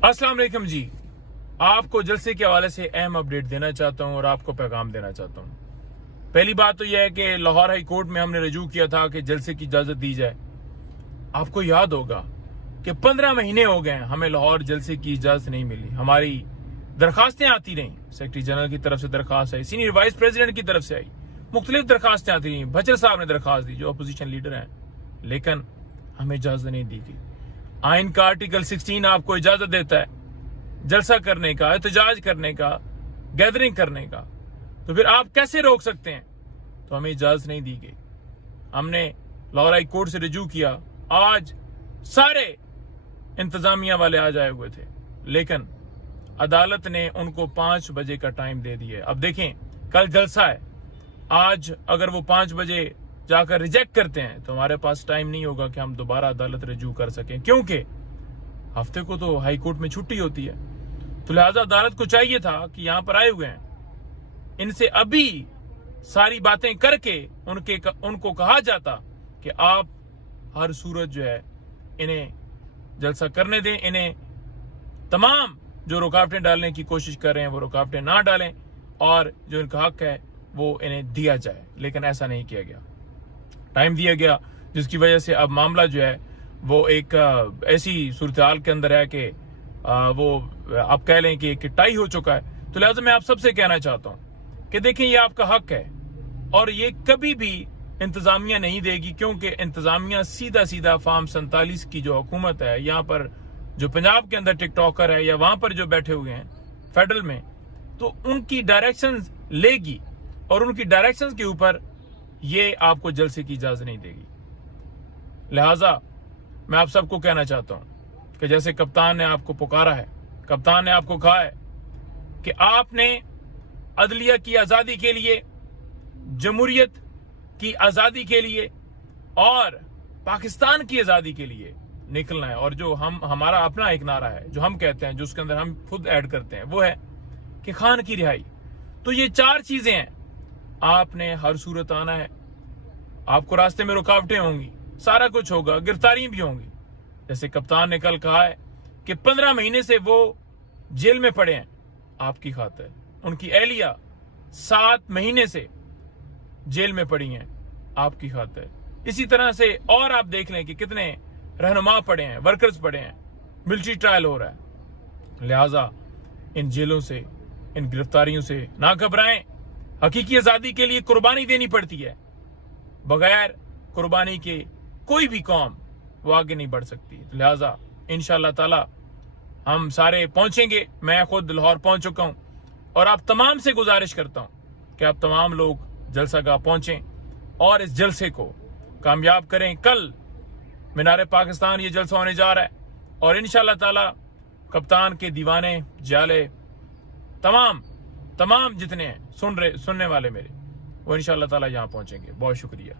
अस्सलाम वालेकुम जी। आपको जलसे के हवाले से अहम अपडेट देना चाहता हूं और आपको पैगाम देना चाहता हूं। पहली बात तो यह है कि लाहौर हाई कोर्ट में हमने रजू किया था कि जलसे की इजाजत दी जाए। आपको याद होगा कि 15 महीने हो गए हमें लाहौर जलसे की इजाजत नहीं मिली। हमारी दरखास्तें आती रहीं, सेक्रेटरी जनरल की तरफ से दरखास्त आई, सीनियर वाइस प्रेसिडेंट की तरफ से आई, मुख्तलिफ दरखास्तें आती रहीं। भचर साहब ने दरखास्त दी जो अपोजिशन लीडर हैं, लेकिन हमें इजाजत नहीं दी गई। आइन का आर्टिकल 16 आपको इजाजत देता है जलसा करने का, एहतजाज करने का, गैदरिंग करने का, तो फिर आप कैसे रोक सकते हैं? तो हमें इजाजत नहीं दी गई। हमने लाहौर हाई कोर्ट से रजू किया। आज सारे इंतजामिया वाले आ जाए हुए थे, लेकिन अदालत ने उनको 5 बजे का टाइम दे दिया। अब देखें, कल जलसा है, आज अगर वो 5 बजे जाकर रिजेक्ट करते हैं तो हमारे पास टाइम नहीं होगा कि हम दोबारा अदालत रजू कर सकें, क्योंकि हफ्ते को तो हाई कोर्ट में छुट्टी होती है। तो लिहाजा अदालत को चाहिए था कि यहां पर आए हुए हैं, इनसे अभी सारी बातें करके उनको कहा जाता कि आप हर सूरत जो है इन्हें जलसा करने दें, इन्हें तमाम जो रुकावटें डालने की कोशिश कर रहे हैं वो रुकावटें ना डालें और जो इनका हक है वो इन्हें दिया जाए। लेकिन ऐसा नहीं किया गया, टाइम दिया गया, जिसकी वजह से अब मामला जो है वो एक ऐसी सूरत हाल के अंदर है कि वो आप कह लें कि टाई हो चुका है। तो लिहाजा मैं आप सबसे कहना चाहता हूं कि देखें, ये आपका हक है और ये कभी भी इंतजामिया नहीं देगी, क्योंकि इंतजामिया सीधा सीधा फार्म 47 की जो हुकूमत है, यहाँ पर जो पंजाब के अंदर टिकटॉकर है या वहां पर जो बैठे हुए हैं फेडरल में, तो उनकी डायरेक्शंस लेगी और उनकी डायरेक्शंस के ऊपर ये आपको जलसे की इजाजत नहीं देगी। लिहाजा मैं आप सबको कहना चाहता हूं कि जैसे कप्तान ने आपको पुकारा है, कप्तान ने आपको कहा है कि आपने अदलिया की आजादी के लिए, जमहूरियत की आजादी के लिए और पाकिस्तान की आजादी के लिए निकलना है। और जो हमारा अपना एक नारा है जो हम कहते हैं, जो उसके अंदर हम खुद ऐड करते हैं, वो है कि खान की रिहाई। तो ये 4 चीजें हैं, आपने हर सूरत आना है। आपको रास्ते में रुकावटें होंगी, सारा कुछ होगा, गिरफ्तारी भी होंगी। जैसे कप्तान ने कल कहा है कि 15 महीने से वो जेल में पड़े हैं आपकी खातिर, उनकी एहलिया 7 महीने से जेल में पड़ी हैं आपकी खातिर। इसी तरह से और आप देख लें कि कितने रहनुमा पड़े हैं, वर्कर्स पड़े हैं, मिलिट्री ट्रायल हो रहा है। लिहाजा इन जेलों से, इन गिरफ्तारियों से ना घबराएं। हकीकी आजादी के लिए कुर्बानी देनी पड़ती है, बगैर कुर्बानी के कोई भी कौम वो आगे नहीं बढ़ सकती। लिहाजा इंशाअल्लाह ताला हम सारे पहुंचेंगे। मैं खुद लाहौर पहुंच चुका हूं और आप तमाम से गुजारिश करता हूं कि आप तमाम लोग जलसागाह पहुंचें और इस जलसे को कामयाब करें। कल मीनार पाकिस्तान ये जलसा होने जा रहा है और इंशाअल्लाह ताला कप्तान के दीवाने, जाले, तमाम जितने हैं सुनने वाले मेरे, वो इंशाअल्लाह ताला यहां पहुंचेंगे। बहुत शुक्रिया।